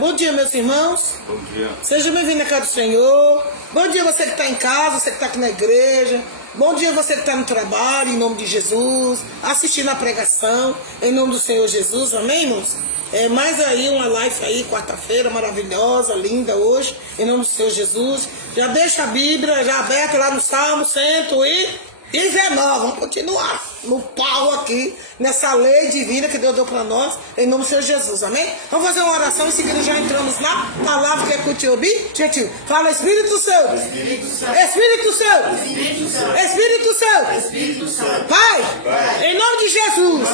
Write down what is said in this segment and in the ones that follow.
Bom dia, meus irmãos. Bom dia. Seja bem-vindo à casa do Senhor. Bom dia você que está em casa, você que está aqui na igreja. Bom dia você que está no trabalho, em nome de Jesus. Assistindo a pregação, em nome do Senhor Jesus. Amém, irmãos? Mais aí uma live aí, quarta-feira, maravilhosa, linda hoje, em nome do Senhor Jesus. Já deixa a Bíblia já aberta lá no Salmo 119. Vamos continuar no pau aqui, nessa lei divina que Deus deu para nós, em nome do Senhor Jesus, amém? Vamos fazer uma oração, em seguida já entramos na palavra que é com o objetivo. Fala, Espírito Santo, Espírito Santo, Espírito Santo, Pai, em nome de Jesus,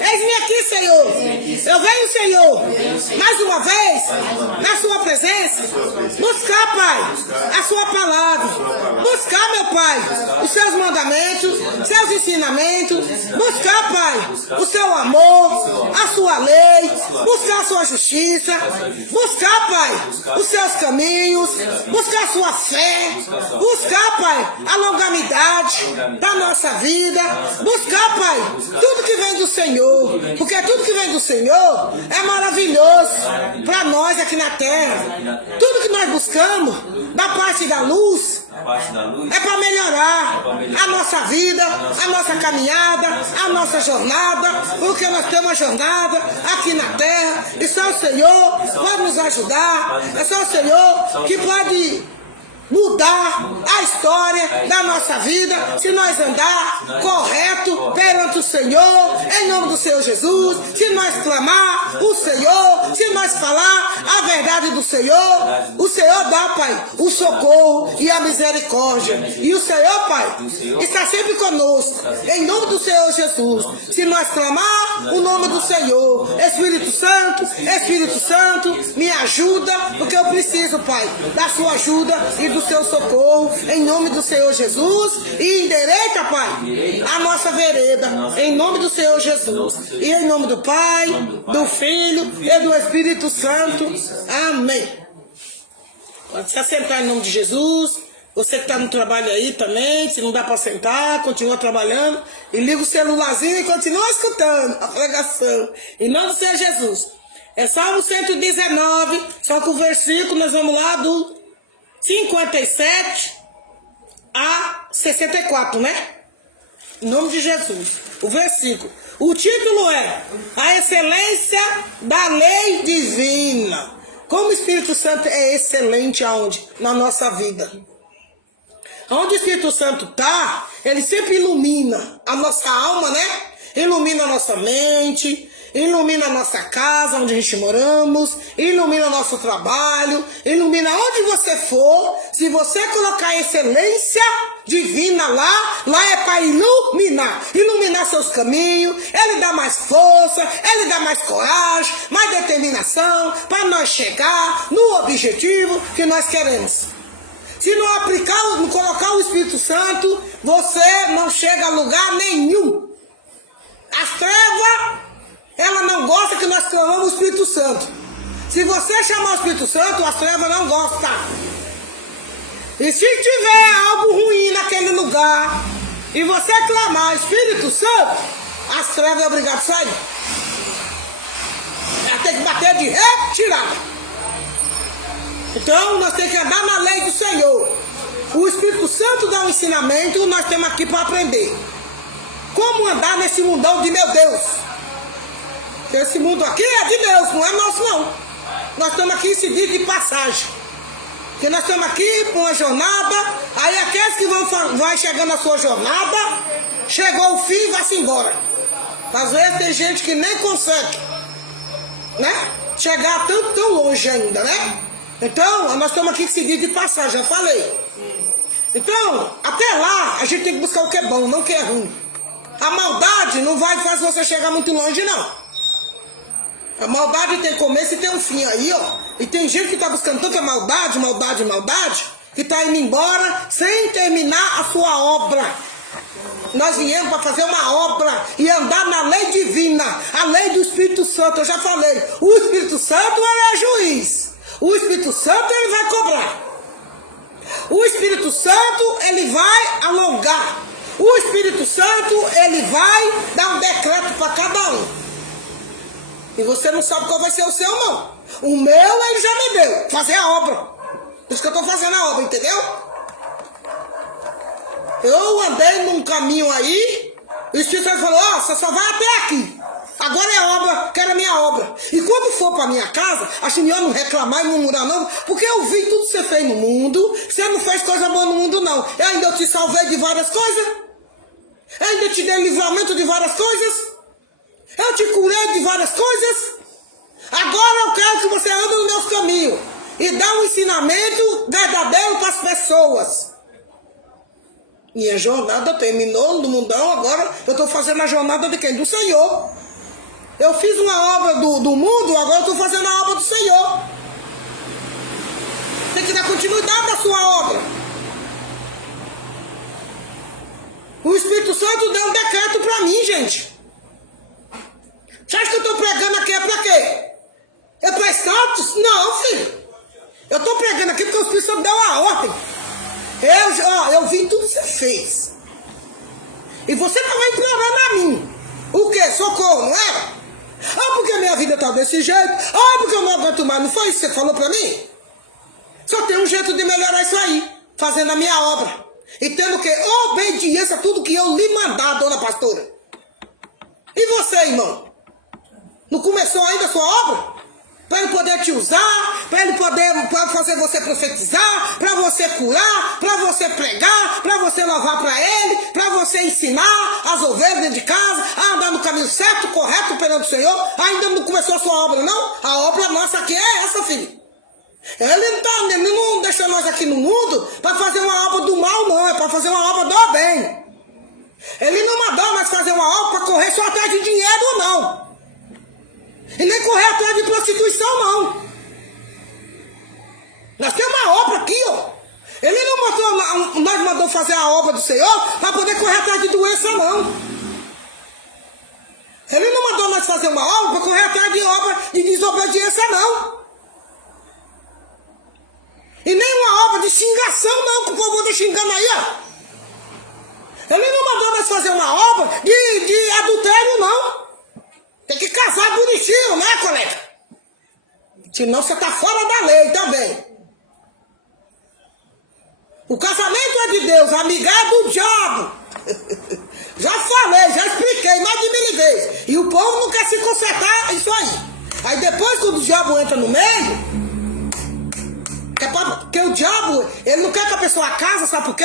eis-me aqui, Senhor, eu venho, Senhor, mais uma vez, na sua presença, buscar, Pai, a sua palavra, buscar, meu Pai, os seus mandamentos, seus ensinamentos, buscar, Pai, o seu amor, a sua lei, buscar a sua justiça, buscar, Pai, os seus caminhos, buscar a sua fé, buscar, Pai, a longanimidade da nossa vida, buscar, Pai, tudo que vem do Senhor, porque tudo que vem do Senhor é maravilhoso para nós aqui na terra. Tudo que nós buscamos da parte da luz é para melhorar a nossa vida, a nossa caminhada, a nossa jornada, porque nós temos uma jornada aqui na terra e só o Senhor pode nos ajudar, é só o Senhor que pode mudar a história da nossa vida se nós andar correto perante o Senhor, em nome do Senhor Jesus, se nós clamar o Senhor, se nós falar a verdade do Senhor, o Senhor dá, Pai, o socorro e a misericórdia, e o Senhor, Pai, está sempre conosco, em nome do Senhor Jesus, se nós clamar o nome do Senhor. Espírito Santo, me ajuda, porque eu preciso, Pai, da sua ajuda e do seu socorro, em nome do Senhor Jesus, e endireita, Pai, a nossa vereda, em nome do Senhor Jesus, e em nome do Pai, do Filho e do Espírito Santo, amém. Pode se assentar em nome de Jesus. Você que está no trabalho aí também, se não dá para sentar, continua trabalhando, e liga o celularzinho e continua escutando a pregação, em nome do Senhor Jesus. É Salmo 119, só que o versículo nós vamos lá do 57 a 64, né? Em nome de Jesus. O versículo. O título é A Excelência da Lei Divina. Como o Espírito Santo é excelente aonde? Na nossa vida. Onde o Espírito Santo está, ele sempre ilumina a nossa alma, né? Ilumina a nossa mente, ilumina a nossa casa onde a gente moramos, ilumina o nosso trabalho, ilumina onde você for. Se você colocar a excelência divina lá é para iluminar seus caminhos. Ele dá mais força, ele dá mais coragem, mais determinação para nós chegar no objetivo que nós queremos. Se não colocar o Espírito Santo, você não chega a lugar nenhum. As trevas, ela não gosta que nós clamamos o Espírito Santo. Se você chamar o Espírito Santo, as trevas não gostam. E se tiver algo ruim naquele lugar, e você clamar Espírito Santo, as trevas é obrigado a sair. Ela tem que bater de retirada. Então, nós temos que andar na lei do Senhor. O Espírito Santo dá um ensinamento, nós temos aqui para aprender. Como andar nesse mundão de meu Deus? Porque esse mundo aqui é de Deus, não é nosso não. Nós estamos aqui esse dia de passagem. Porque nós estamos aqui para uma jornada, aí aqueles que vão chegando na sua jornada, chegou o fim e vai-se embora. Às vezes tem gente que nem consegue, né? Chegar tão longe ainda, né? Então, nós estamos aqui esse dia de passagem, já falei. Então, até lá, a gente tem que buscar o que é bom, não o que é ruim. A maldade não vai fazer você chegar muito longe, não. A maldade tem começo e tem um fim aí, ó. E tem gente que está buscando tanta maldade, que está indo embora sem terminar a sua obra. Nós viemos para fazer uma obra e andar na lei divina, a lei do Espírito Santo. Eu já falei, o Espírito Santo ele é juiz. O Espírito Santo ele vai cobrar. O Espírito Santo ele vai alongar. O Espírito Santo ele vai dar um decreto para cada um. E você não sabe qual vai ser o seu, não. O meu, ele já me deu. Fazer a obra. Por isso que eu tô fazendo a obra, entendeu? Eu andei num caminho aí, o Espírito Santo falou, ó, você só vai até aqui. Agora é a obra, que era a minha obra. E quando for pra minha casa, acho melhor não reclamar e murmurar não, porque eu vi tudo que você fez no mundo, você não fez coisa boa no mundo não. Eu ainda te salvei de várias coisas, eu ainda te dei livramento de várias coisas, eu te curei de várias coisas. Agora eu quero que você ande nos meus caminhos e dá um ensinamento verdadeiro para as pessoas. Minha jornada terminou no mundão, agora eu estou fazendo a jornada de quem? Do Senhor. Eu fiz uma obra do mundo, agora eu estou fazendo a obra do Senhor. Tem que dar continuidade à sua obra. O Espírito Santo deu um decreto para mim, gente. Você acha que eu estou pregando aqui é para quê? É para status? Não, filho. Eu estou pregando aqui porque o Espírito Santo deu a ordem. Eu vi tudo que você fez. E você estava implorando a mim. O quê? Socorro, não era? Ah, porque minha vida tá desse jeito. Ah, porque eu não aguento mais. Não foi isso que você falou pra mim? Só tem um jeito de melhorar isso aí. Fazendo a minha obra. E tendo que obediência a tudo que eu lhe mandar, dona pastora. E você, irmão? Não começou ainda a sua obra? Para ele poder te usar, para ele poder fazer você profetizar, para você curar, para você pregar, para você louvar para ele, para você ensinar as ovelhas dentro de casa, a andar no caminho certo, correto perante o Senhor. Ainda não começou a sua obra, não? A obra nossa aqui é essa, filho. Ele não deixou nós aqui no mundo para fazer uma obra do mal, não. É para fazer uma obra do bem. Ele não mandou nós fazer uma obra para correr só atrás de dinheiro, não. E nem correr atrás de prostituição, não. Nós temos uma obra aqui, ó. Ele não nós mandou fazer a obra do Senhor para poder correr atrás de doença, não. Ele não mandou nós fazer uma obra para correr atrás de obra de desobediência, não. E nem uma obra de xingação, não, que o povo anda xingando aí, ó. Ele não mandou nós fazer uma obra de adultério, não. Tem que casar bonitinho, né, colega? Senão você tá fora da lei também. O casamento é de Deus, a amiga é do diabo. Já falei, já expliquei mais de 1000 vezes. E o povo não quer se consertar isso aí. Aí depois, quando o diabo entra no meio, porque o diabo, ele não quer que a pessoa case, sabe por quê?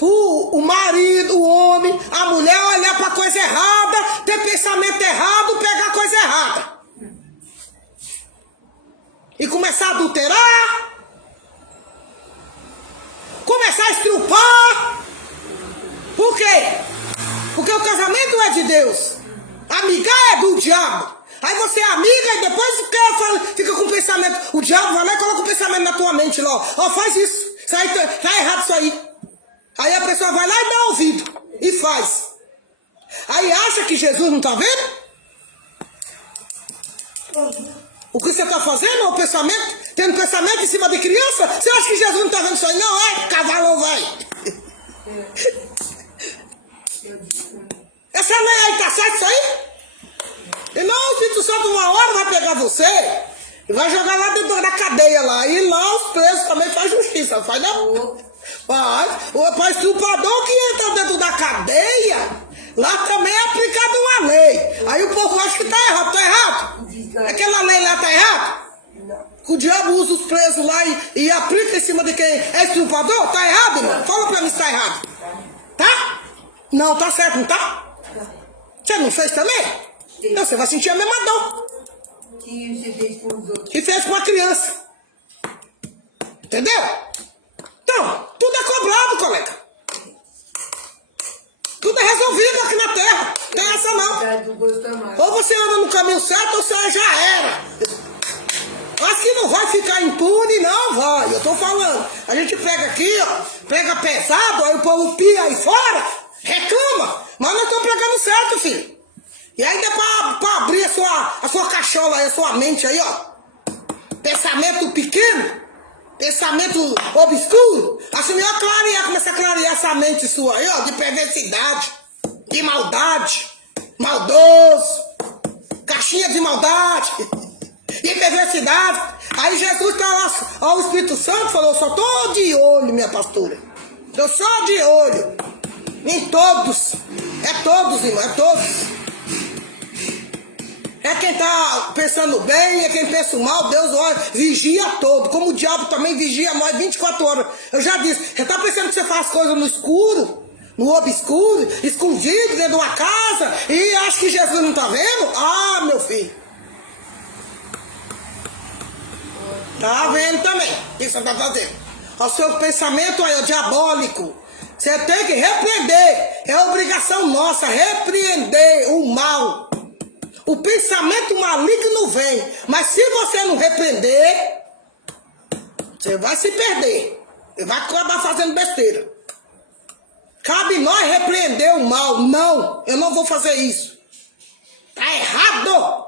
O marido, o homem, a mulher olhar pra coisa errada, ter pensamento errado, pegar coisa errada. E começar a adulterar, começar a estrupar. Por quê? Porque o casamento é de Deus. Amiga é do diabo. Aí você é amiga e depois fica com pensamento. O diabo vai lá e coloca o pensamento na tua mente lá. Ó, faz isso. Isso aí tá errado isso aí. Aí a pessoa vai lá e dá ouvido. E faz. Aí acha que Jesus não tá vendo? O que você tá fazendo é o pensamento. Tendo pensamento em cima de criança. Você acha que Jesus não tá vendo isso aí? Não, é cavalão, vai. Essa lei aí tá certo isso aí? E não, o Espírito Santo uma hora vai pegar você e vai jogar lá dentro da cadeia lá. E lá os presos também faz justiça, não faz não? Faz. O estuprador que entra dentro da cadeia, lá também é aplicada uma lei. Aí o povo acha que tá errado, tá errado? Aquela lei lá tá errado? O diabo usa os presos lá e aplica em cima de quem é estuprador? Tá errado, irmão? Fala pra mim se tá errado. Tá? Não, tá certo, não tá? Você não fez também? Então você vai sentir a mesma dor que fez com a criança. Entendeu? Então, tudo é cobrado, colega. Tudo é resolvido aqui na terra. Não tem essa não. Ou você anda no caminho certo ou você já era. Acho que não vai ficar impune, não vai. Eu tô falando. A gente pega aqui, ó, prega pesado, aí o povo pia aí fora, reclama. Mas nós estamos pregando certo, filho. E ainda pra abrir a sua cachola aí, a sua mente aí, ó. Pensamento pequeno, pensamento obscuro. Assim, ó, clarear, começar a clarear essa mente sua aí, ó, de perversidade, de maldade, maldoso, cheia de maldade e perversidade. Aí Jesus está lá, ó, o Espírito Santo falou, só tô de olho, minha pastora. Eu só de olho em todos. É todos, irmão, é todos. É quem tá pensando bem, é quem pensa mal, Deus olha, vigia todo. Como o diabo também vigia nós 24 horas. Eu já disse, você tá pensando que você faz coisas no escuro, no obscuro, escondido dentro de uma casa, e acha que Jesus não tá vendo? Ah, meu filho. Tá vendo também o que você tá fazendo. O seu pensamento aí, o diabólico. Você tem que repreender. É obrigação nossa, repreender o mal. O pensamento maligno vem, mas se você não repreender, você vai se perder. Você vai acabar fazendo besteira. Cabe nós repreender o mal. Não, eu não vou fazer isso. Tá errado.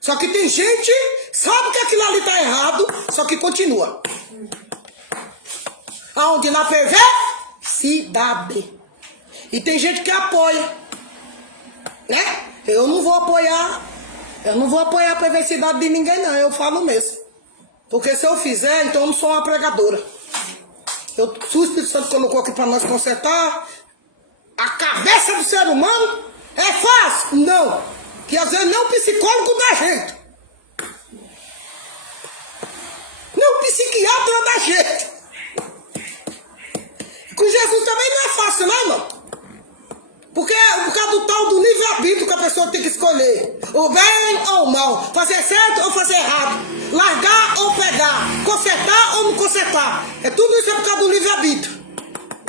Só que tem gente, sabe que aquilo ali tá errado, só que continua. Aonde na perversidade. E tem gente que apoia, né? Eu não vou apoiar a perversidade de ninguém, não. Eu falo mesmo. Porque se eu fizer, então eu não sou uma pregadora. Se o Espírito Santo colocou aqui para nós consertar a cabeça do ser humano, é fácil? Não. Que às vezes nem o psicólogo dá jeito. Nem o psiquiatra dá jeito. Com Jesus também não é fácil, não, irmão? Porque é por causa do tal do livre-arbítrio que a pessoa tem que escolher. O bem ou o mal. Fazer certo ou fazer errado. Largar ou pegar. Consertar ou não consertar. É tudo isso é por causa do livre-arbítrio.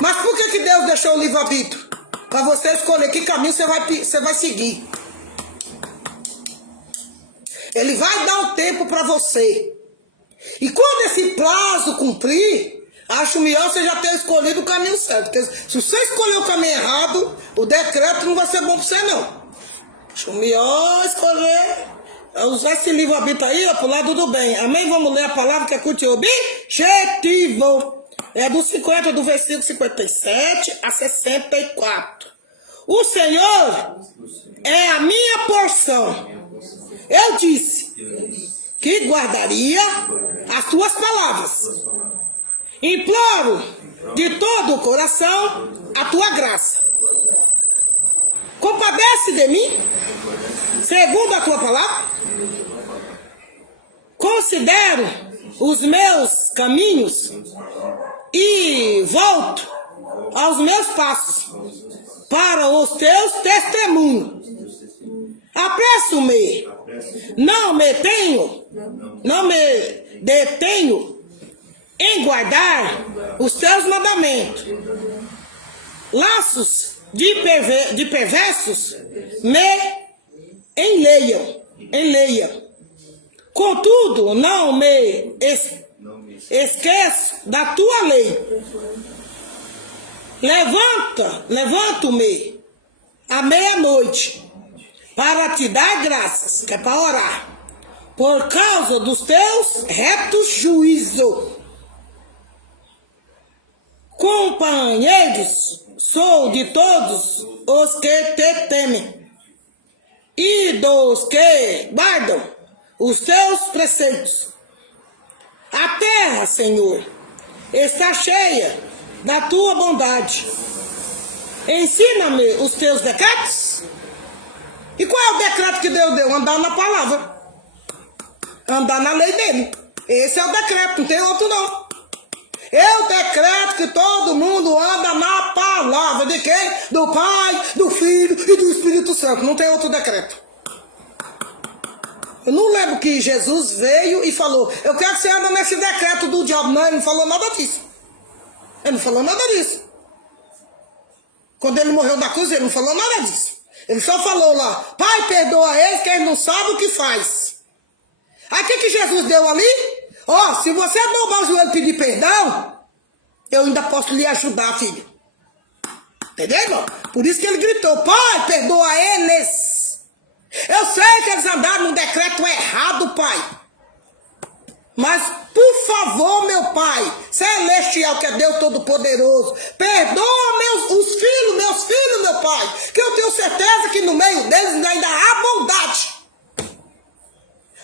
Mas por que Deus deixou o livre-arbítrio? Para você escolher que caminho você vai seguir. Ele vai dar o tempo para você. E quando esse prazo cumprir, acho melhor você já ter escolhido o caminho certo. Porque se você escolher o caminho errado, o decreto não vai ser bom para você, não. Acho melhor escolher, usar esse livro-arbítrio aí, ó, pro lado do bem. Amém? Vamos ler a palavra que é curte objetivo. É do 50, do versículo 57 a 64. O Senhor é a minha porção. Eu disse que guardaria as tuas palavras. Imploro de todo o coração a tua graça. Compadece de mim, segundo a tua palavra. Considero os meus caminhos e volto aos meus passos para os teus testemunhos. Apresso-me, não me detenho em guardar os teus mandamentos. Laços de perversos me enleiam. Contudo, não me esqueço da tua lei. Levanto-me à meia-noite para te dar graças, que é para orar, por causa dos teus retos juízos. Companheiros sou de todos os que te temem e dos que guardam os teus preceitos. A terra, Senhor, está cheia da tua bondade. Ensina-me os teus decretos. E qual é o decreto que Deus deu? Andar na palavra. Andar na lei dele. Esse é o decreto, não tem outro não. Eu decreto que todo mundo anda na palavra de quem? Do Pai, do Filho e do Espírito Santo. Não tem outro decreto. Eu não lembro que Jesus veio e falou, eu quero que você ande nesse decreto do diabo. Não, ele não falou nada disso. Ele não falou nada disso. Quando ele morreu na cruz, ele não falou nada disso. Ele só falou lá, Pai, perdoa eles que eles não sabem o que faz. Aí o que Jesus deu ali? Ó, se você dobrar o joelho e pedir perdão, eu ainda posso lhe ajudar, filho. Entendeu, irmão? Por isso que ele gritou, Pai, perdoa eles. Eu sei que eles andaram no decreto errado, Pai. Mas, por favor, meu Pai, celestial, que é Deus Todo-Poderoso, perdoa meus filhos, meu Pai, que eu tenho certeza que no meio deles ainda há bondade.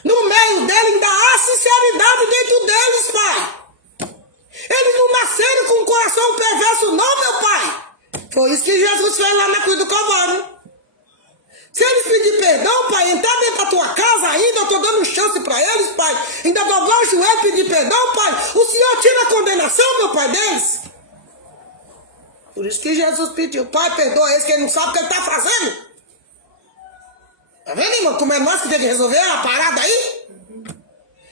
No meio dele ainda há sinceridade dentro deles, Pai. Eles não nasceram com um coração perverso, não, meu Pai. Foi isso que Jesus fez lá na cruz do Calvário. Se eles pedirem perdão, Pai, entrar dentro da tua casa ainda, eu estou dando chance para eles, Pai. Ainda dobrar o joelho e pedir perdão, Pai. O Senhor tira a condenação, meu Pai, deles. Por isso que Jesus pediu, Pai, perdoa eles que ele não sabe o que ele está fazendo. Tá vendo, irmão? Como é nós que tem que resolver a parada aí?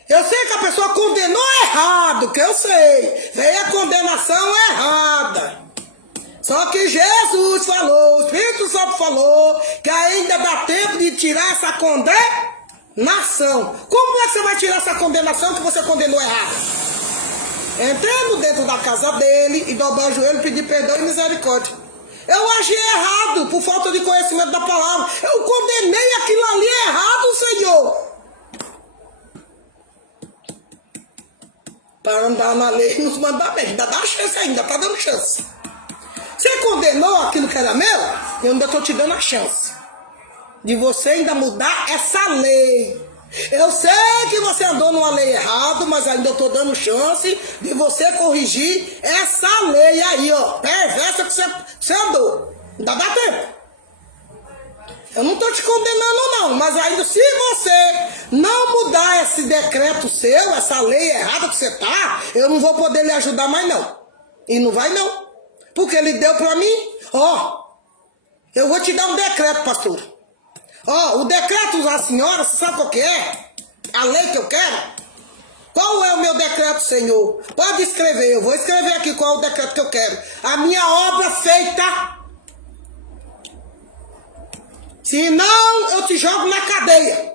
Eu sei que a pessoa condenou errado, que eu sei. Veio a condenação errada. Só que Jesus falou, o Espírito Santo falou, que ainda dá tempo de tirar essa condenação. Como é que você vai tirar essa condenação que você condenou errado? Entrando dentro da casa dele e dobrar o joelho, pedir perdão e misericórdia. Eu agi errado por falta de conhecimento da palavra. Eu condenei aquilo ali errado, Senhor. Para andar na lei e nos mandamentos. Ainda dá chance ainda, tá dando chance. Você condenou aquilo que era meu? Eu ainda estou te dando a chance de você ainda mudar essa lei. Eu sei que você andou numa lei errada, mas ainda estou dando chance de você corrigir essa lei aí, ó, perversa que você andou. Ainda dá tempo. Eu não estou te condenando não, mas ainda se você não mudar esse decreto seu, essa lei errada que você tá, eu não vou poder lhe ajudar mais não. E não vai não. Porque ele deu para mim, ó, eu vou te dar um decreto, pastor. Ó, o decreto da senhora, você sabe qual que é? A lei que eu quero? Qual é o meu decreto, Senhor? Pode escrever, eu vou escrever aqui qual é o decreto que eu quero. A minha obra feita. Se não, eu te jogo na cadeia.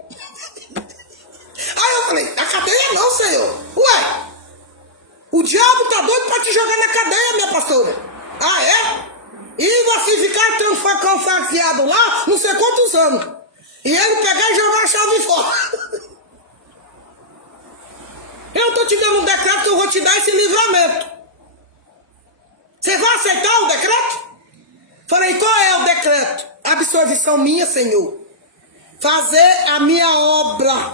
Aí eu falei, na cadeia não, Senhor. Ué, o diabo tá doido para te jogar na cadeia, minha pastora. Ah, é? E você ficar trancafiado lá, não sei quantos anos. E ele pegar e jogar a chave fora. Eu tô te dando um decreto que eu vou te dar esse livramento. Você vai aceitar o decreto? Falei, qual é o decreto? Absolvição minha, Senhor. Fazer a minha obra.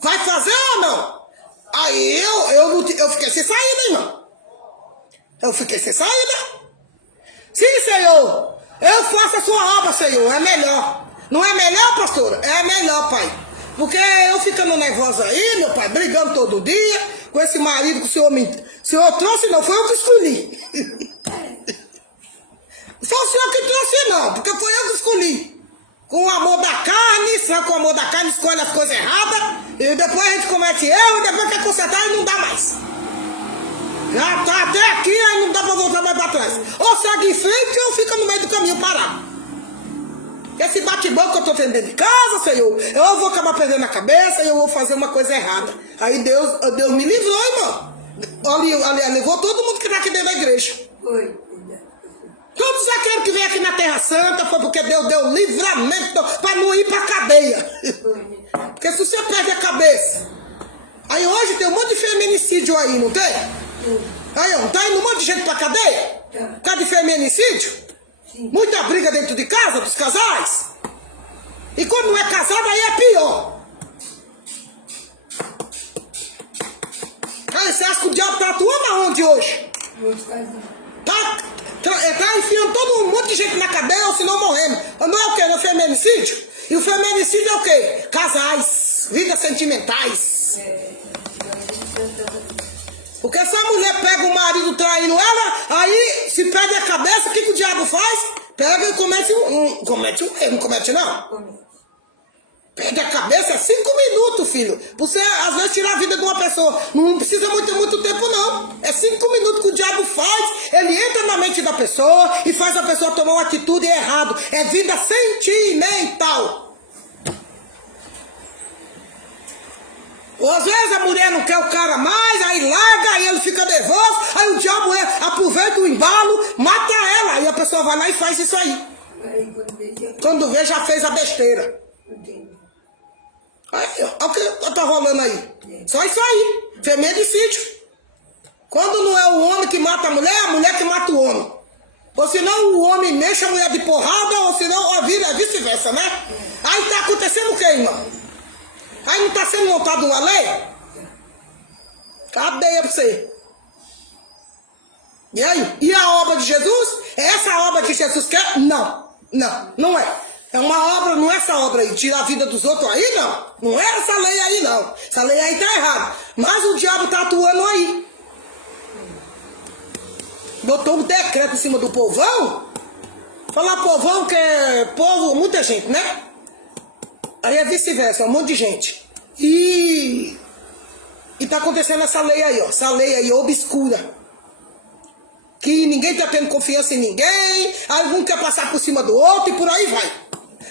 Vai fazer ou não? Aí eu fiquei sem saída, irmão. Eu fiquei sem saída. Sim, Senhor. Eu faço a sua obra, Senhor. É melhor. Não é melhor, pastora? É melhor, Pai. Porque eu ficando nervosa aí, meu Pai, brigando todo dia com esse marido que o Senhor me... O Senhor trouxe, não. Foi eu que escolhi. Não foi o Senhor que trouxe, não. Porque foi eu que escolhi. Com o amor da carne, só com o amor da carne escolhe as coisas erradas. E depois a gente comete erro e depois quer consertar e não dá mais. Já tá até aqui, aí não dá pra voltar mais pra trás. Ou segue em frente ou fica no meio do caminho parado. Esse bate-boca que eu tô tendo dentro de casa, Senhor, eu vou acabar perdendo a cabeça e eu vou fazer uma coisa errada. Aí Deus me livrou, irmão. Olha, levou todo mundo que tá aqui dentro da igreja. Foi. Todos aqueles que vêm aqui na Terra Santa foi porque Deus deu livramento para não ir para a cadeia. Porque se você perde a cabeça. Aí hoje tem um monte de feminicídio aí, não tem? Aí, ó, não tá indo um monte de gente para a cadeia? Por causa de feminicídio? Sim. Muita briga dentro de casa, dos casais. E quando não é casado, aí é pior. Aí você acha que o diabo tá atuando aonde hoje? Tá enfiando todo um monte de gente na cadeia, ou senão morrendo. Não é o quê? Não é feminicídio? E o feminicídio é o quê? Casais, vidas sentimentais. Porque se a mulher pega o marido traindo ela, aí se perde a cabeça, o que o diabo faz? Pega e comete um erro, não comete não? Perde a cabeça, é 5 minutos, filho. Você, às vezes, tirar a vida de uma pessoa. Não precisa muito tempo, não. É 5 minutos que o diabo faz. Ele entra na mente da pessoa e faz a pessoa tomar uma atitude errada. É vida sentimental. Ou às vezes a mulher não quer o cara mais, aí larga, aí ele fica nervoso, aí o diabo aproveita o embalo, mata ela. Aí a pessoa vai lá e faz isso aí. Quando vê, já fez a besteira. Aí, olha o que tá rolando aí. Só isso aí. Feminicídio. Quando não é o homem que mata a mulher que mata o homem. Ou senão o homem mexe a mulher de porrada, ou senão a vida é vice-versa, né? Aí tá acontecendo o quê, irmão? Aí não tá sendo montada uma lei? Cadeia pra você. E aí? E a obra de Jesus? É essa obra que Jesus quer? Não. Não, não é. É uma obra, não é essa obra aí, tirar a vida dos outros aí, não. Não é essa lei aí, não. Essa lei aí tá errada. Mas o diabo tá atuando aí. Botou um decreto em cima do povão. Falar povão que é povo, muita gente, né? Aí é vice-versa, um monte de gente. E tá acontecendo essa lei aí, ó. Essa lei aí obscura. Que ninguém tá tendo confiança em ninguém. Aí um quer passar por cima do outro e por aí vai.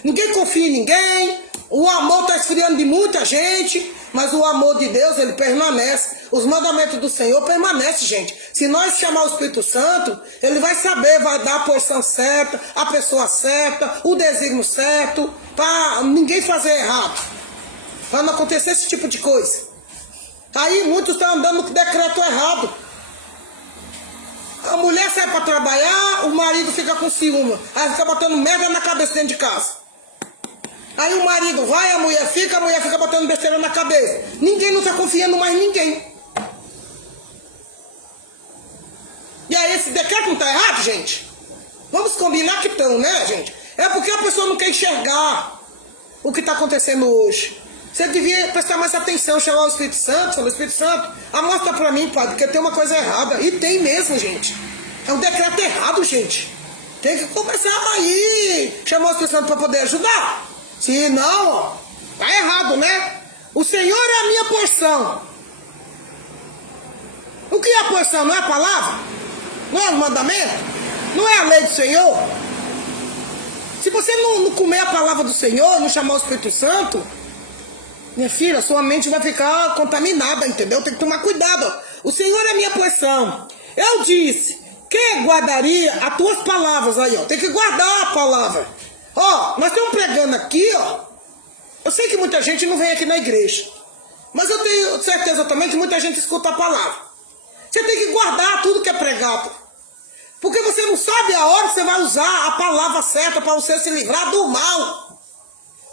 Ninguém confia em ninguém. O amor tá esfriando de muita gente. Mas o amor de Deus, ele permanece. Os mandamentos do Senhor permanecem, gente. Se nós chamar o Espírito Santo, ele vai saber, vai dar a porção certa, a pessoa certa, o desígnio certo, para ninguém fazer errado. Para não acontecer esse tipo de coisa. Aí muitos estão andando com decreto errado. A mulher sai para trabalhar, o marido fica com ciúme. Aí fica botando merda na cabeça dentro de casa. Aí o marido vai, a mulher fica botando besteira na cabeça. Ninguém não está confiando mais em ninguém. E aí esse decreto não está errado, gente? Vamos combinar que estão, né, gente? É porque a pessoa não quer enxergar o que está acontecendo hoje. Você devia prestar mais atenção, chamar o Espírito Santo, falar, Espírito Santo, mostra pra mim, padre, porque tem uma coisa errada. E tem mesmo, gente. É um decreto errado, gente. Tem que começar aí, chamar o Espírito Santo para poder ajudar. Se não, ó, tá errado, né? O Senhor é a minha porção. O que é a porção? Não é a palavra? Não é o mandamento? Não é a lei do Senhor? Se você não comer a palavra do Senhor, não chamar o Espírito Santo, minha filha, sua mente vai ficar contaminada, entendeu? Tem que tomar cuidado. O Senhor é minha porção. Eu disse, que guardaria as tuas palavras aí, ó. Tem que guardar a palavra. Ó, nós estamos pregando aqui, ó. Eu sei que muita gente não vem aqui na igreja. Mas eu tenho certeza também que muita gente escuta a palavra. Você tem que guardar tudo que é pregado. Porque você não sabe a hora que você vai usar a palavra certa para você se livrar do mal.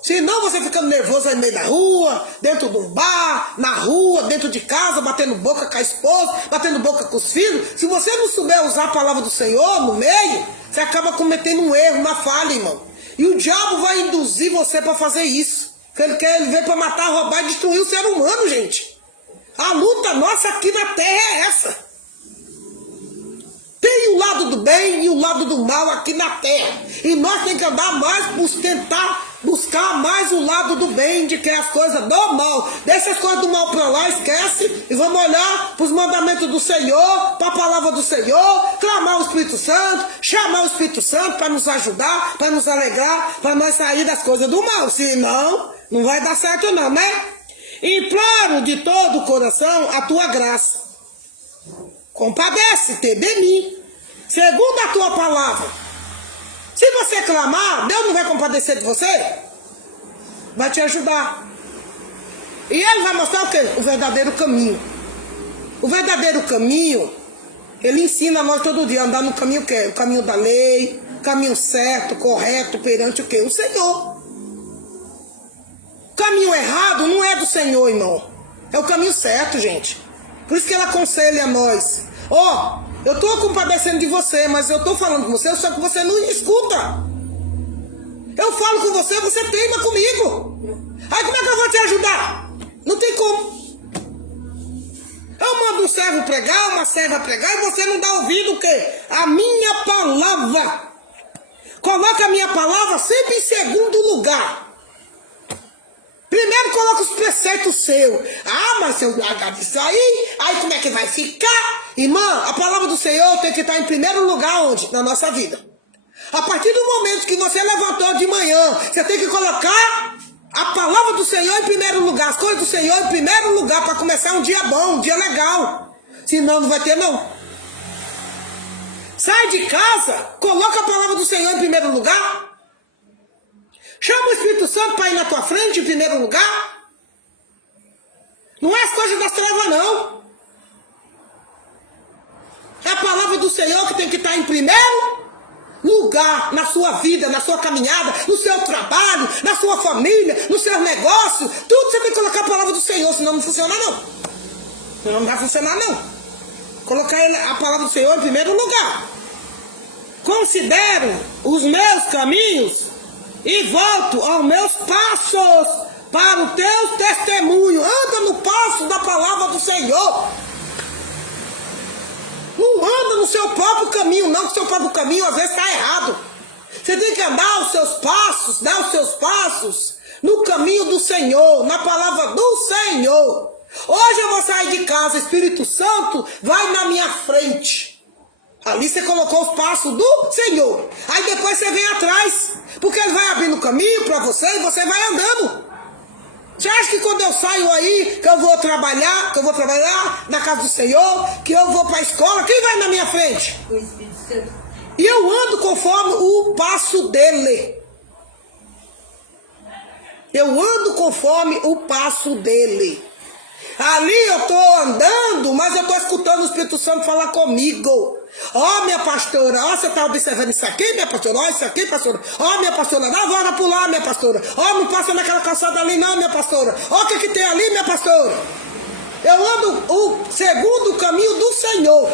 Senão você ficando nervoso aí no meio da rua, dentro de um bar, na rua, dentro de casa, batendo boca com a esposa, batendo boca com os filhos. Se você não souber usar a palavra do Senhor no meio, você acaba cometendo um erro, uma falha, irmão. E o diabo vai induzir você para fazer isso. Porque ele veio para matar, roubar e destruir o ser humano, gente. A luta nossa aqui na terra é essa. Tem o lado do bem e o lado do mal aqui na terra. E nós temos que andar mais, tentar buscar mais o lado do bem, de que é as coisas do mal. Deixa as coisas do mal pra lá, esquece. E vamos olhar pros mandamentos do Senhor, pra palavra do Senhor, clamar o Espírito Santo, chamar o Espírito Santo para nos ajudar, para nos alegrar, para nós sair das coisas do mal. Senão, não vai dar certo não, né? Imploro de todo o coração a tua graça. Compadece-te de mim, segundo a tua palavra. Se você clamar, Deus não vai compadecer de você? Vai te ajudar. E Ele vai mostrar o quê? O verdadeiro caminho. O verdadeiro caminho, Ele ensina a nós todo dia a andar no caminho que é o caminho da lei, o caminho certo, correto, perante o quê? O Senhor. O caminho errado não é do Senhor, irmão. É o caminho certo, gente. Por isso que Ele aconselha a nós. Ó, eu estou compadecendo de você, mas eu estou falando com você, só que você não escuta. Eu falo com você, você teima comigo. Aí como é que eu vou te ajudar? Não tem como. Eu mando um servo pregar, uma serva pregar, e você não dá ouvido o quê? A minha palavra. Coloca a minha palavra sempre em segundo lugar. Primeiro coloca os preceitos seus. Ah, mas se eu largar disso aí como é que vai ficar? Irmã, a palavra do Senhor tem que estar em primeiro lugar onde? Na nossa vida. A partir do momento que você levantou de manhã, você tem que colocar a palavra do Senhor em primeiro lugar, as coisas do Senhor em primeiro lugar, para começar um dia bom, um dia legal. Senão não vai ter não. Sai de casa, coloca a palavra do Senhor em primeiro lugar. Chama o Espírito Santo para ir na tua frente em primeiro lugar. Não é as coisas das trevas, não. É a palavra do Senhor que tem que estar em primeiro lugar na sua vida, na sua caminhada, no seu trabalho, na sua família, no seu negócio, tudo você tem que colocar a palavra do Senhor, senão não funciona não. Senão não vai funcionar não. Colocar a palavra do Senhor em primeiro lugar. Considero os meus caminhos e volto aos meus passos para o teu testemunho. Anda no passo da palavra do Senhor. Não anda no seu próprio caminho, não, que o seu próprio caminho às vezes está errado. Você tem que andar os seus passos, dar os seus passos no caminho do Senhor, na palavra do Senhor. Hoje eu vou sair de casa, Espírito Santo vai na minha frente. Ali você colocou os passos do Senhor. Aí depois você vem atrás, porque Ele vai abrindo o caminho para você e você vai andando. Você acha que quando eu saio aí, que eu vou trabalhar na casa do Senhor, que eu vou para a escola, quem vai na minha frente? O Espírito Santo. E eu ando conforme o passo dele. Eu ando conforme o passo dele. Ali eu estou andando, mas eu estou escutando o Espírito Santo falar comigo. Ó, minha pastora, ó, você está observando isso aqui, minha pastora? Ó, isso aqui, pastora. Ó, minha pastora, não bora pular, minha pastora. Ó, não passa naquela calçada ali não, minha pastora. Ó, o que tem ali, minha pastora? Eu ando segundo o caminho do Senhor.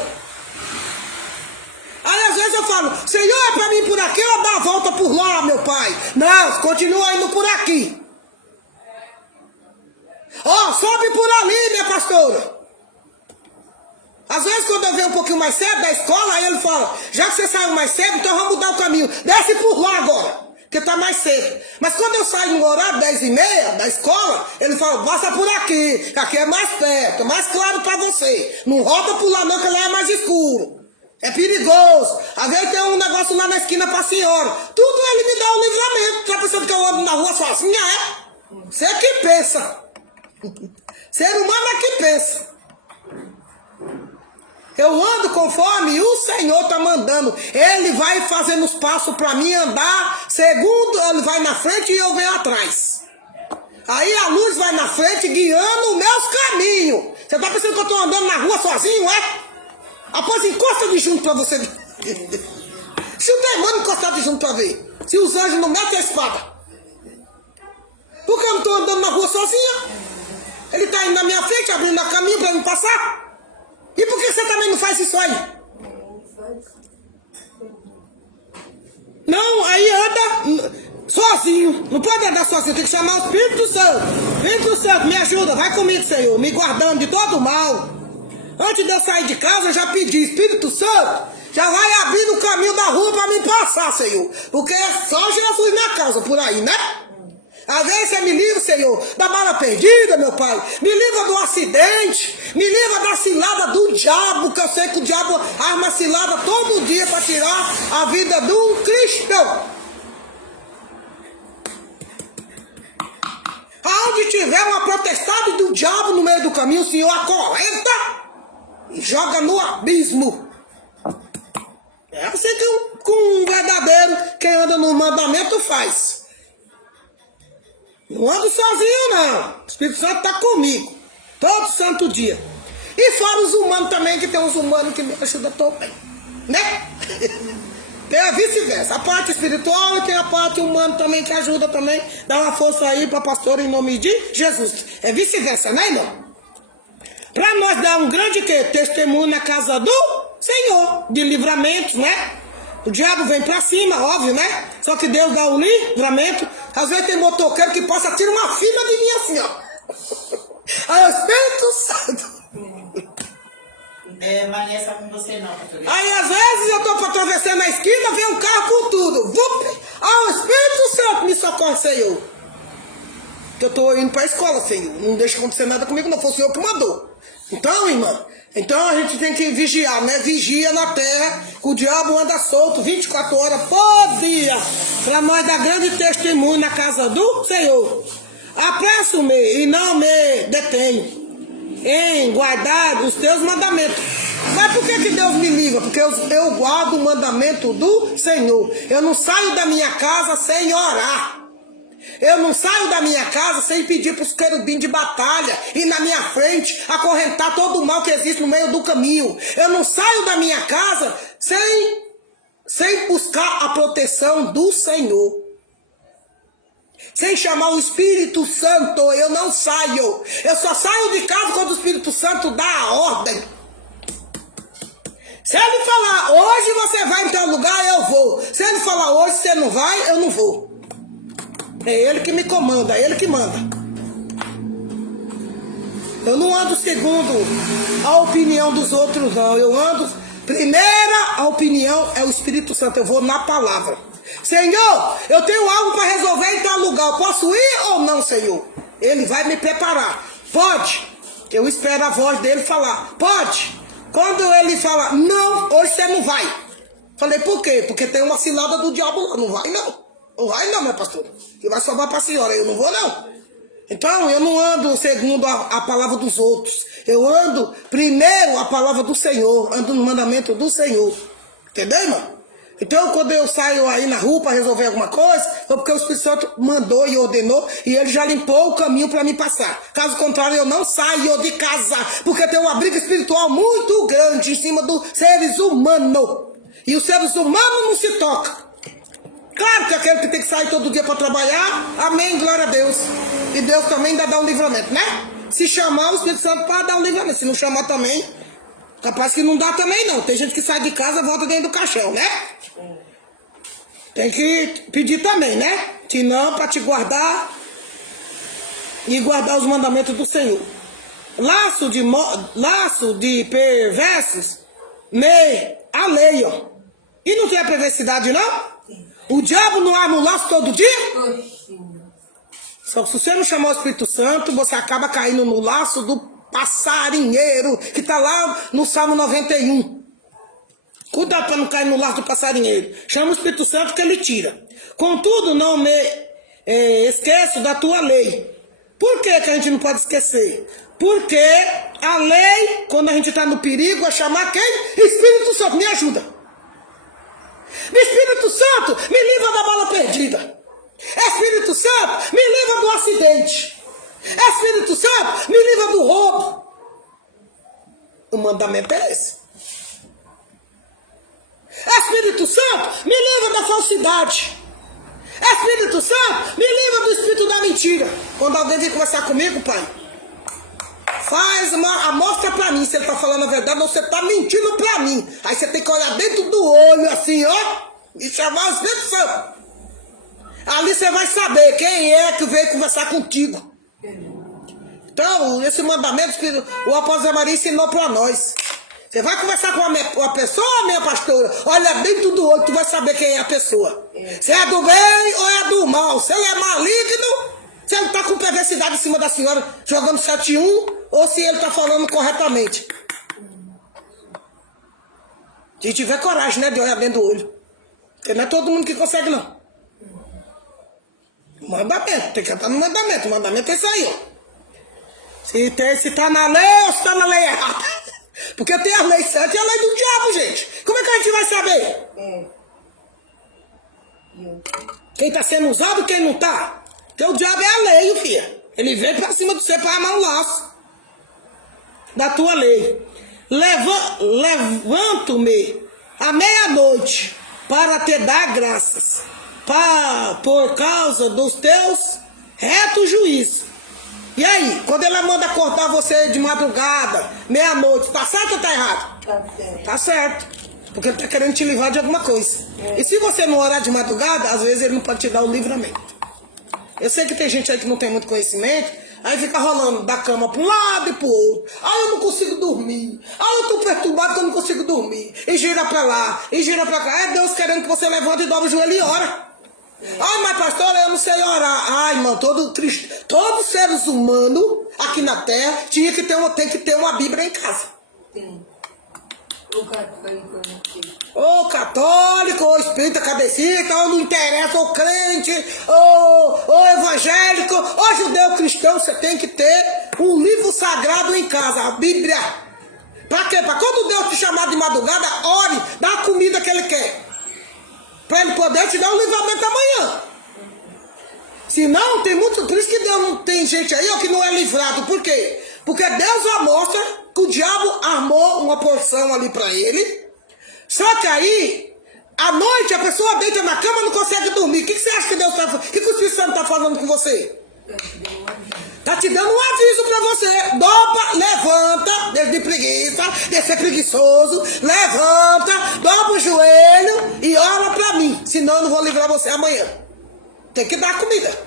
Aí às vezes eu falo, Senhor, é para mim por aqui ou dar a volta por lá, meu pai? Não, continua indo por aqui. Ó, sobe por ali, minha pastora. Às vezes quando eu venho um pouquinho mais cedo da escola, aí ele fala, já que você saiu mais cedo, então vamos mudar o caminho. Desce por lá agora, que tá mais cedo. Mas quando eu saio no horário 10h30 da escola, ele fala, passa por aqui, que aqui é mais perto, é mais claro pra você. Não roda por lá não, que lá é mais escuro. É perigoso. Às vezes tem um negócio lá na esquina pra senhora. Tudo ele me dá um livramento. Tá pensando que eu ando na rua sozinha, é? Você que pensa. Ser humano é que pensa. Eu ando conforme o Senhor está mandando. Ele vai fazendo os passos para mim andar. Segundo, ele vai na frente e eu venho atrás. Aí a luz vai na frente guiando os meus caminhos. Você está pensando que eu estou andando na rua sozinho, é? Após encosta de junto para você ver. Se o demônio encostar de junto para ver. Se os anjos não metem a espada. Por que eu não estou andando na rua sozinha? Ele está indo na minha frente, abrindo o caminho para me passar. E por que você também não faz isso aí? Não, aí anda sozinho. Não pode andar sozinho, tem que chamar o Espírito Santo. Espírito Santo, me ajuda, vai comigo, Senhor, me guardando de todo mal. Antes de eu sair de casa, eu já pedi, Espírito Santo, já vai abrindo o caminho da rua para me passar, Senhor. Porque é só Jesus na causa por aí, né? Às vezes você me livra, Senhor, da bala perdida, meu Pai. Me livra do acidente. Me livra da cilada do diabo, que eu sei que o diabo arma cilada todo dia para tirar a vida do cristão. Aonde tiver uma protestade do diabo no meio do caminho, o Senhor acorrenta e joga no abismo. É assim que um verdadeiro, quem anda no mandamento, faz. Não ando sozinho, não. O Espírito Santo está comigo. Todo santo dia. E fora os humanos também, que tem uns humanos que me ajudam também. Né? Tem a vice-versa. A parte espiritual e tem a parte humana também, que ajuda também. Dá uma força aí para a pastora em nome de Jesus. É vice-versa, né, irmão? Para nós dar um grande testemunho na casa do Senhor. De livramento, né? O diabo vem pra cima, óbvio, né? Só que Deus dá o livramento. Às vezes tem motoqueiro que passa, tira uma fila de mim assim, ó. Aí o Espírito Santo. Mas essa com você não, pastor. Aí às vezes eu tô atravessando a esquina, vem um carro com tudo. O Espírito Santo me socorre, Senhor. Que eu tô indo pra escola, Senhor. Não deixa acontecer nada comigo, não foi o Senhor que mandou. Então, irmã, então a gente tem que vigiar, né? Vigia na terra, que o diabo anda solto 24 horas por dia, para nós dar grande testemunho na casa do Senhor. Apresso-me e não me detenho em guardar os teus mandamentos. Mas por que Deus me livra? Porque eu guardo o mandamento do Senhor. Eu não saio da minha casa sem orar. Eu não saio da minha casa sem pedir para os querubins de batalha e na minha frente acorrentar todo o mal que existe no meio do caminho. Eu não saio da minha casa sem sem buscar a proteção do Senhor. Sem chamar o Espírito Santo, eu não saio. Eu só saio de casa quando o Espírito Santo dá a ordem. Se ele falar, hoje você vai em tal lugar, eu vou. Se ele falar, hoje você não vai, eu não vou. É ele que me comanda, é ele que manda. Eu não ando segundo a opinião dos outros, não. Eu ando... Primeira a opinião é o Espírito Santo. Eu vou na palavra. Senhor, eu tenho algo para resolver em tal lugar. Eu posso ir ou não, Senhor? Ele vai me preparar. Pode. Eu espero a voz dele falar. Pode. Quando ele fala, não, hoje você não vai. Falei, por quê? Porque tem uma cilada do diabo lá. Não vai, não. Não vai, não, minha pastora. Que vai sobrar para a senhora. Eu não vou, não. Então, eu não ando segundo a palavra dos outros. Eu ando primeiro a palavra do Senhor. Ando no mandamento do Senhor. Entendeu, irmão? Então, quando eu saio aí na rua para resolver alguma coisa, foi porque o Espírito Santo mandou e ordenou e ele já limpou o caminho para me passar. Caso contrário, eu não saio de casa, porque tem uma briga espiritual muito grande em cima dos seres humanos. E os seres humanos não se tocam. Claro que aquele que tem que sair todo dia para trabalhar, amém, glória a Deus. E Deus também ainda dá um livramento, né? Se chamar o Espírito Santo para dar um livramento, se não chamar também, capaz que não dá também não. Tem gente que sai de casa e volta dentro do caixão, né? Tem que pedir também, né? Se não, para te guardar e guardar os mandamentos do Senhor. Laço de perversos me aleiam. E não tem a perversidade, não? O diabo não arma o laço todo dia? Só que se você não chamar o Espírito Santo, você acaba caindo no laço do passarinheiro, que está lá no Salmo 91. Cuidado para não cair no laço do passarinheiro. Chama o Espírito Santo que ele tira. Contudo, não me esqueço da tua lei. Por que a gente não pode esquecer? Porque a lei, quando a gente está no perigo, é chamar quem? Espírito Santo, me ajuda. Espírito Santo, me livra da bala perdida. Espírito Santo, me livra do acidente. Espírito Santo, me livra do roubo. O mandamento é esse. Espírito Santo, me livra da falsidade. Espírito Santo, me livra do espírito da mentira. Quando alguém vem conversar comigo, pai, faz uma amostra pra mim se ele tá falando a verdade ou você tá mentindo pra mim. Aí você tem que olhar dentro do olho assim, ó, e chamar o Espírito Santo. Ali você vai saber quem é que veio conversar contigo. Então, esse mandamento que o apóstolo Maria ensinou pra nós. Você vai conversar com uma pessoa, minha pastora, olha dentro do olho, tu vai saber quem é a pessoa. Se é do bem ou é do mal. Se ele é maligno, se ele tá com perversidade em cima da senhora, jogando 7-1, ou se ele tá falando corretamente. Se tiver coragem, né, de olhar dentro do olho. Porque não é todo mundo que consegue, não. Mandamento, tem que estar no mandamento. O mandamento é isso aí, ó. Se tá na lei ou se tá na lei errada. Porque tem a lei certa e a lei do diabo, gente. Como é que a gente vai saber? Quem tá sendo usado e quem não tá? Porque o diabo é a lei, filha. Ele vem pra cima de você para armar um laço da tua lei. Levanto-me à meia-noite para te dar graças, por causa dos teus retos juízos. E aí, quando ela manda acordar você de madrugada, meia-noite, tá certo ou tá errado? Tá certo. Tá certo. Porque ele tá querendo te livrar de alguma coisa. E se você não orar de madrugada, às vezes ele não pode te dar o livramento. Eu sei que tem gente aí que não tem muito conhecimento, aí fica rolando da cama para um lado e pro outro. Ah, eu não consigo dormir. Ah, eu tô perturbado que eu não consigo dormir. E gira pra lá, e gira pra cá. É Deus querendo que você levante e dobre o joelho e ora. Ai, mas pastora, eu não sei orar. Ai, irmão, todos seres humanos aqui na terra tem que ter uma Bíblia em casa. Tem. O católico não tem. Ô católico, ô espírita cabecita, ou não interessa, ou crente, ou evangélico, ou judeu cristão, você tem que ter um livro sagrado em casa, a Bíblia. Pra quê? Pra quando Deus te chamar de madrugada, ore, dá a comida que ele quer. Pra ele poder te dar um livramento amanhã. Senão, tem muito. Por isso que Deus não tem gente aí ó, que não é livrado. Por quê? Porque Deus já mostra que o diabo armou uma porção ali pra ele. Só que aí, À noite a pessoa deita na cama e não consegue dormir. O que você acha que Deus está fazendo? O que o Espírito Santo está falando com você? Está te dando um aviso para você. Dobra, levanta, deixa de preguiça, deixa de ser preguiçoso. Levanta, dobra o joelho e ora para mim. Senão eu não vou livrar você amanhã. Tem que dar comida.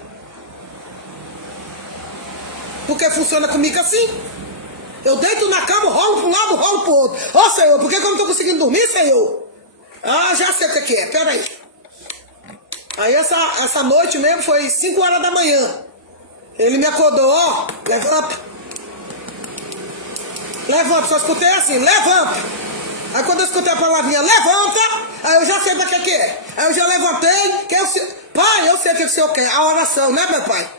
Porque funciona comigo assim. Eu deito na cama, rolo para um lado, rolo para o outro. Ó, Senhor, por que eu não estou conseguindo dormir, Senhor? Ah, já sei o que é. Pera aí. Aí essa noite mesmo foi 5 horas da manhã. Ele me acordou, ó, levanta. Levanta, só escutei assim, levanta. Aí quando eu escutei a palavrinha, levanta, aí eu já sei pra que é. Aí eu já levantei, pai, eu sei o que o Senhor quer, a oração, né, meu pai?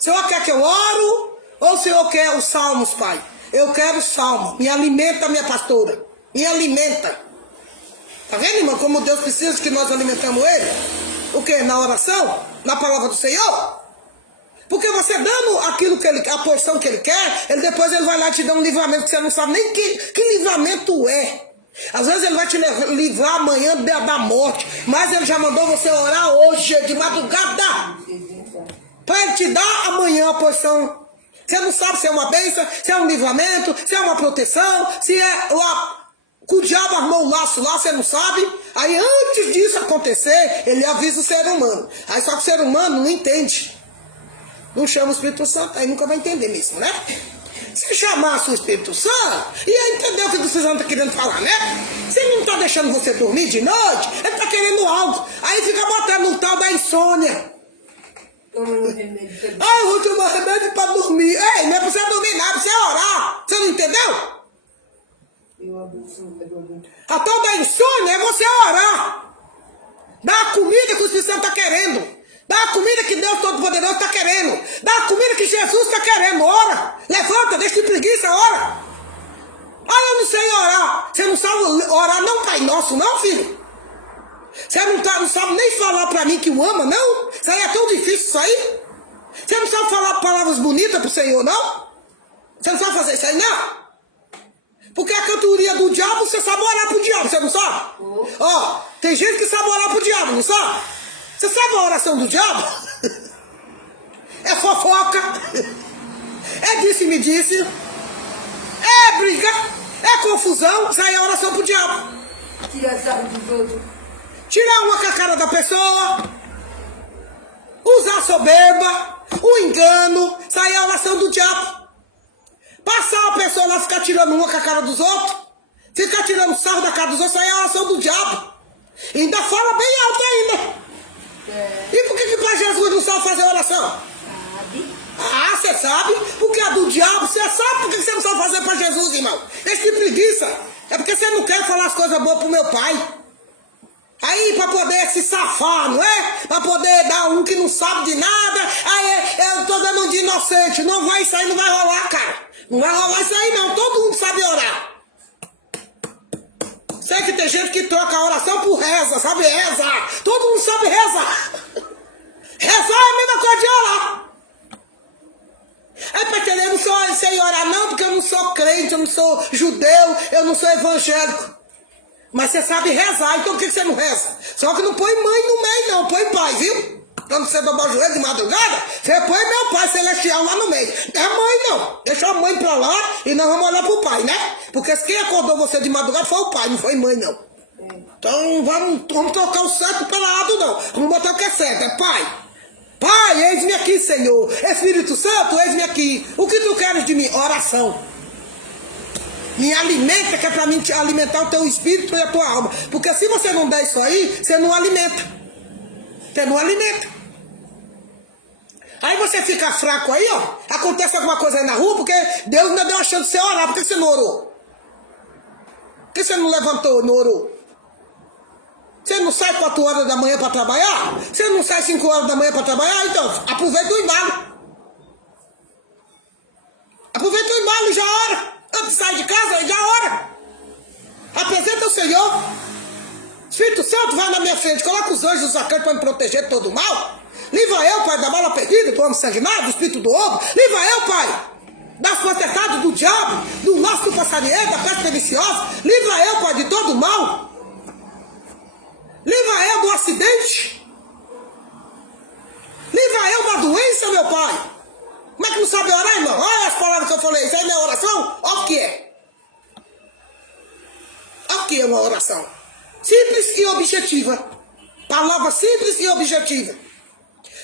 O Senhor quer que eu oro ou o Senhor quer os salmos, pai? Eu quero o salmo, me alimenta, minha pastora, me alimenta. Tá vendo, irmão, como Deus precisa que nós alimentamos Ele? O quê? Na oração? Na palavra do Senhor? Porque você dando aquilo que Ele quer, a porção que Ele quer, depois Ele vai lá te dar um livramento que você não sabe nem que livramento é. Às vezes Ele vai te livrar amanhã da morte, mas Ele já mandou você orar hoje, de madrugada, para Ele te dar amanhã a porção. Você não sabe se é uma bênção, se é um livramento, se é uma proteção, se é que o diabo armou um laço lá, você não sabe. Aí antes disso acontecer, ele avisa o ser humano. Aí só que o ser humano não entende. Não chama o Espírito Santo, aí nunca vai entender mesmo, né? Se chamasse o Espírito Santo, ia entender o que o Espírito Santo está querendo falar, né? Se ele não está deixando você dormir de noite, ele está querendo algo. Aí fica botando o tal da insônia. Tomando remédio. Ah, eu vou tomar remédio para dormir. Ei, não é para você dormir nada, é para você orar. Você não entendeu? A tal da insônia é você orar. Dá a comida que o Espírito Santo está querendo. Dá a comida que Deus Todo-Poderoso está querendo. Dá a comida que Jesus está querendo. Ora. Levanta, deixa de preguiça, ora. Ah, eu não sei orar. Você não sabe orar não, Pai Nosso, não, filho? Você não sabe nem falar para mim que o ama, não? Isso aí é tão difícil, isso aí? Você não sabe falar palavras bonitas pro Senhor, não? Você não sabe fazer isso aí, não? Porque a cantoria do diabo, você sabe orar pro diabo, você não sabe? Ó, tem gente que sabe orar pro diabo, não sabe? Você sabe a oração do diabo? É fofoca, é disse-me disse, é briga, é confusão, isso aí é oração pro diabo. Tira sarro dos outros. Tirar uma com a cara da pessoa, usar soberba, o engano, isso aí é a oração do diabo. Passar a pessoa lá, ficar tirando uma com a cara dos outros, ficar tirando sarro da cara dos outros, isso aí é a oração do diabo. E ainda fala bem alto ainda. E por que Pai Jesus não sabe fazer oração? Sabe. Ah, você sabe? Porque a do diabo, você sabe por que você não sabe fazer para Jesus, irmão? Esse tipo de preguiça. É porque você não quer falar as coisas boas pro meu pai. Aí, para poder se safar, não é? Para poder dar um que não sabe de nada. Aí, eu tô dando um de inocente. Não vai sair, não vai rolar, cara. Não vai rolar isso aí, não. Todo mundo sabe orar. Sei que tem gente que troca a oração por reza, sabe rezar. Todo mundo sabe rezar. Rezar é a mesma coisa de orar. É pra entender, eu não sei orar não, porque eu não sou crente, eu não sou judeu, eu não sou evangélico. Mas você sabe rezar, então por que você não reza? Só que não põe mãe no meio não, põe pai, viu? Quando você dobrar o joelho de madrugada, você põe meu pai celestial lá no meio. Não é mãe não, deixa a mãe pra lá e nós vamos olhar pro pai, né? Porque quem acordou você de madrugada foi o pai, não foi mãe não. Então vamos trocar o certo pelo lado não, vamos botar o que é certo, é pai. Pai, eis-me aqui, Senhor. Espírito Santo, eis-me aqui. O que tu queres de mim? Oração. Me alimenta, que é pra mim te alimentar o teu espírito e a tua alma. Porque se você não der isso aí, você não alimenta. Você não alimenta. Aí você fica fraco aí, ó. Acontece alguma coisa aí na rua, porque Deus não deu a chance de você orar. Por que você não orou? Por que você não levantou, não orou? Você não sai 4 horas da manhã para trabalhar? Você não sai 5 horas da manhã para trabalhar? Então, aproveita o embalo. Aproveita o embalo e já ora. Antes de sair de casa, já ora. Apresenta o Senhor. Espírito Santo, vai na minha frente. Coloca os anjos dos arcanjos para me proteger de todo mal. Livra eu, Pai, da bala perdida, do homem sanguinário, do espírito do ovo. Livra eu, Pai, das potestades do diabo, do laço do passarinheiro, da peste deliciosa. Livra eu, Pai, de todo mal. Livra eu do acidente. Livra eu da doença, meu pai. Como é que não sabe orar, irmão? Olha as palavras que eu falei. Isso aí não é oração? Olha o que é. Olha o que é uma oração. Simples e objetiva. Palavra simples e objetiva.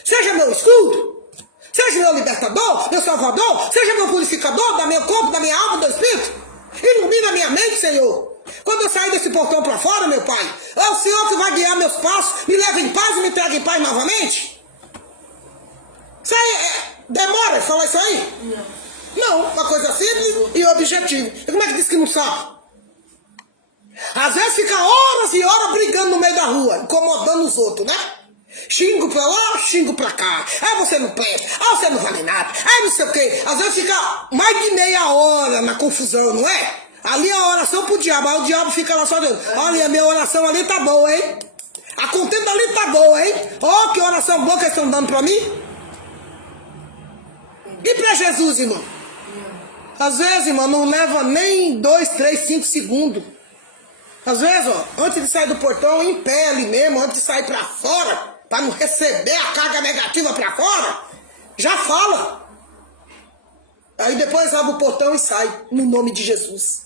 Seja meu escudo. Seja meu libertador, meu salvador. Seja meu purificador do meu corpo, da minha alma, do espírito. Ilumina a minha mente, Senhor. Quando eu sair desse portão para fora, meu pai, é o Senhor que vai guiar meus passos, me leva em paz e me traga em paz novamente? Isso aí demora falar isso aí? Não, uma coisa simples e objetiva. E como é que diz que não sabe? Às vezes fica horas e horas brigando no meio da rua, incomodando os outros, né? Xingo pra lá, xingo pra cá. Aí você não presta, aí você não vale nada, aí não sei o quê. Às vezes fica mais de meia hora na confusão, não é? Ali é a oração pro diabo, aí o diabo fica lá só Deus. Olha, a minha oração ali tá boa, hein? A contenda ali tá boa, hein? Ó, que oração boa que eles estão dando pra mim. E pra Jesus, irmão? Às vezes, irmão, não leva nem 2, 3, 5 segundos. Às vezes, ó, antes de sair do portão, em pé ali mesmo, antes de sair pra fora, pra não receber a carga negativa pra fora, já fala. Aí depois abre o portão e sai, no nome de Jesus.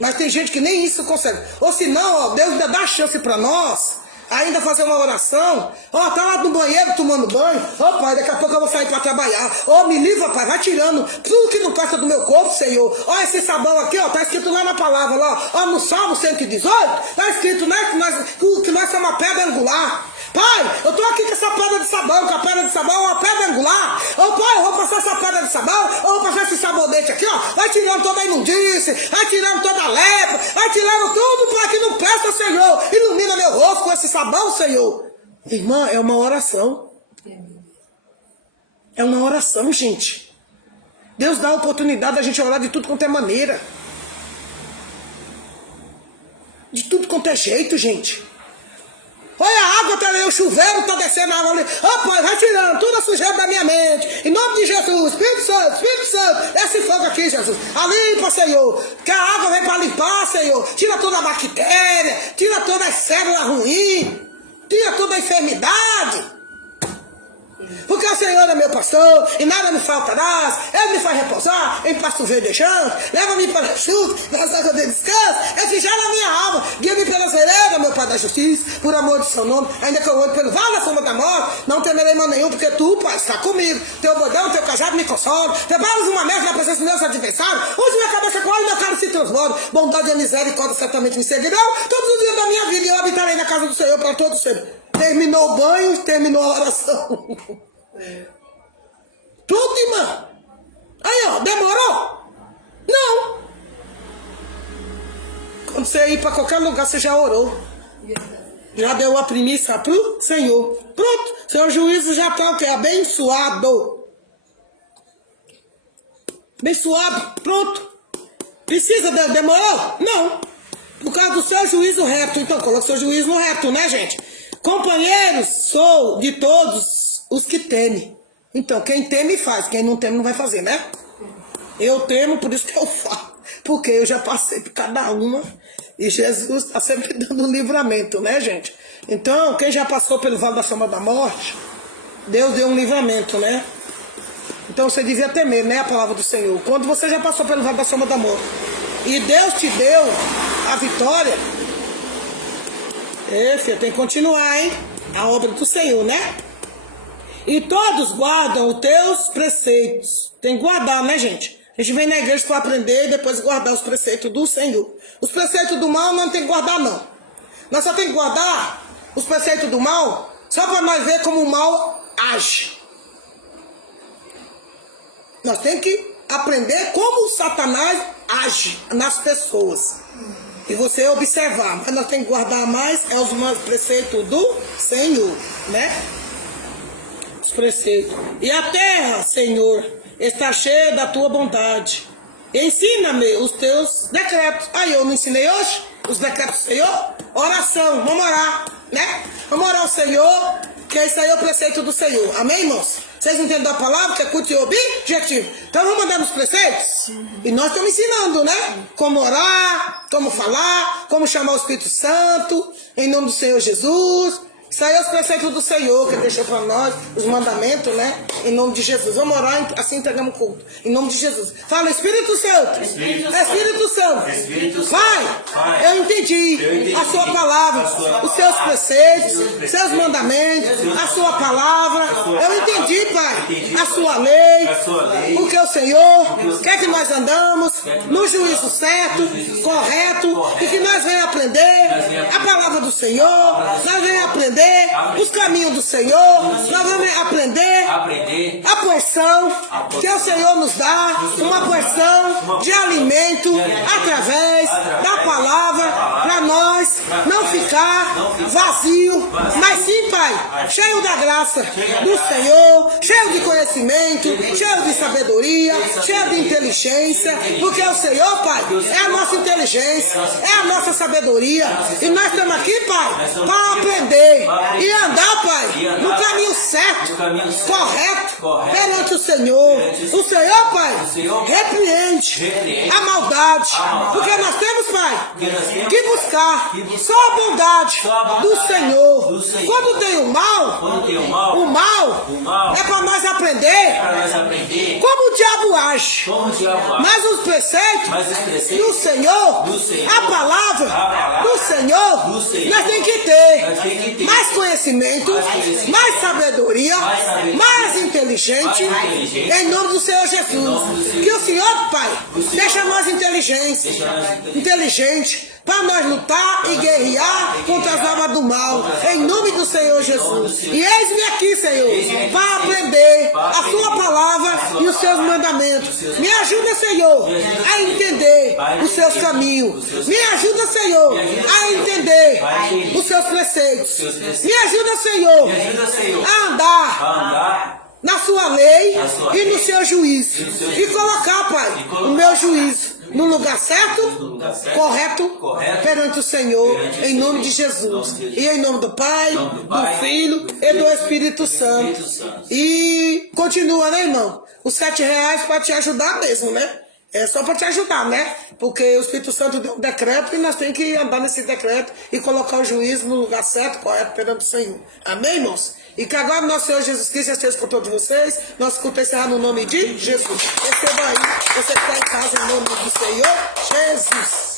Mas tem gente que nem isso consegue. Ou senão, ó, Deus ainda dá chance pra nós, ainda fazer uma oração. Ó, tá lá no banheiro tomando banho. Ó, pai, daqui a pouco eu vou sair pra trabalhar. Ó, me livra, pai, vai tirando tudo que não passa do meu corpo, Senhor. Ó, esse sabão aqui, ó, tá escrito lá na palavra, lá, ó, no Salmo 118, tá escrito, né, que nós somos uma pedra angular. Pai, eu tô aqui com essa pedra de sabão, com a pedra de sabão, uma pedra angular. Ô pai, eu vou passar essa pedra de sabão, eu vou passar esse sabonete aqui, ó. Vai tirando toda a imundície, vai tirando toda a lepra, vai tirando tudo para que não presta, Senhor. Ilumina meu rosto com esse sabão, Senhor. Irmã, é uma oração. É uma oração, gente. Deus dá a oportunidade da gente orar de tudo quanto é maneira. De tudo quanto é jeito, gente. Olha a água, tá ali, o chuveiro tá descendo a água ali. Ó, pai, vai tirando toda a sujeira da minha mente. Em nome de Jesus, Espírito Santo, desce fogo aqui, Jesus. Limpa, Senhor. Que a água vem para limpar, Senhor. Tira toda a bactéria, tira toda a célula ruim, tira toda a enfermidade. Porque o Senhor é meu pastor e nada me faltará. Ele me faz repousar em pasto verdejante. Leva-me para o chute, nas águas de descanso. Refrigera a minha alma. Guia-me pelas veredas, meu Pai da justiça, por amor de seu nome. Ainda que eu ande pelo vale da sombra da morte, não temerei mal nenhum, porque tu, Pai, está comigo. Teu bordão, teu cajado me consola. Preparas uma mesa na presença dos meus adversários. Use minha cabeça com óleo e meu cálice se transborda. Bondade e misericórdia certamente me seguirão todos os dias da minha vida, e eu habitarei na casa do Senhor para todo sempre. Terminou o banho, terminou a oração. Tudo, irmã. Aí, ó, demorou? Não. Quando você ir para qualquer lugar, você já orou. Já deu a primícia pro Senhor. Pronto. Seu juízo já está o quê? Abençoado. Abençoado. Pronto. Precisa de... Demorou? Não. Por causa do seu juízo reto. Então, coloca o seu juízo no reto, né, gente? Companheiros, sou de todos os que temem. Então, quem teme faz, quem não teme não vai fazer, né? Eu temo, por isso que eu falo. Porque eu já passei por cada uma. E Jesus está sempre dando um livramento, né, gente? Então, quem já passou pelo vale da sombra da morte, Deus deu um livramento, né? Então você devia temer, né, a palavra do Senhor. Quando você já passou pelo vale da sombra da morte e Deus te deu a vitória, filho, tem que continuar, hein? A obra do Senhor, né? E todos guardam os teus preceitos. Tem que guardar, né, gente? A gente vem na igreja para aprender e depois guardar os preceitos do Senhor. Os preceitos do mal não tem que guardar, não. Nós só tem que guardar os preceitos do mal só para nós ver como o mal age. Nós temos que aprender como o Satanás age nas pessoas. E você observar. Mas nós temos que guardar mais os preceitos do Senhor, né? Os preceitos. E a terra, Senhor, está cheia da tua bondade. Ensina-me os teus decretos. Aí eu não ensinei hoje os decretos do Senhor? Oração, vamos orar, né? Vamos orar ao Senhor, que esse aí é o preceito do Senhor. Amém, irmãos? Vocês entendem a palavra que é culto e objetivo? Então vamos andar nos preceitos? E nós estamos ensinando, né? Como orar, como falar, como chamar o Espírito Santo, em nome do Senhor Jesus. Isso aí é os preceitos do Senhor, que deixou para nós, os mandamentos, né? Em nome de Jesus. Vamos orar, assim entregamos o culto. Em nome de Jesus. Fala, Espírito Santo. Espírito Santo. Pai, eu entendi a sua palavra, os seus preceitos, seus mandamentos, a sua palavra. Eu entendi, Pai, a sua lei, porque o Senhor quer que nós andamos no juízo certo, correto, e que nós venhamos aprender a palavra do Senhor, nós venhamos aprender os caminhos do Senhor, nós vamos aprender a porção que o Senhor nos dá, uma porção de alimento através da palavra, para nós não ficar vazio, mas sim, Pai, cheio da graça do Senhor, cheio de conhecimento, cheio de sabedoria, cheio de inteligência, porque o Senhor, Pai, é a nossa inteligência, é a nossa sabedoria, e nós estamos aqui, Pai, para aprender e andar, Pai, no caminho certo, correto, perante o Senhor. O Senhor, Pai, repreende a maldade, porque nós temos, Pai, que buscar só a bondade do Senhor. Quando tem o mal é para nós aprender como o diabo age. Mas os preceitos do Senhor, a palavra do Senhor, nós temos que ter mais conhecimento, mais sabedoria, mais inteligente, em nome do Senhor Jesus. Que o Senhor, Pai, deixa nós inteligente, para nós lutar e guerrear contra as armas do mal, em nome do Senhor Jesus. E eis-me aqui, Senhor, para aprender a sua palavra e os seus mandamentos. Me ajuda, Senhor, a entender os seus caminhos. Me ajuda, Senhor, a entender os seus preceitos. Me ajuda, Senhor, a andar na sua lei e no seu juízo. E colocar, Pai, o meu juízo no lugar certo, correto, perante o Senhor, em nome de Jesus. E em nome do Pai, do Filho e do Espírito Santo. E continua, né, irmão? Os R$7 para te ajudar mesmo, né? É só para te ajudar, né? Porque o Espírito Santo deu um decreto e nós temos que andar nesse decreto e colocar o juízo no lugar certo, correto, perante o Senhor. Amém, irmãos? E que agora nosso Senhor Jesus Cristo esteja com todos vocês. Nosso culto encerrar no nome de Jesus. Receba aí, você que está em casa, em nome do Senhor Jesus.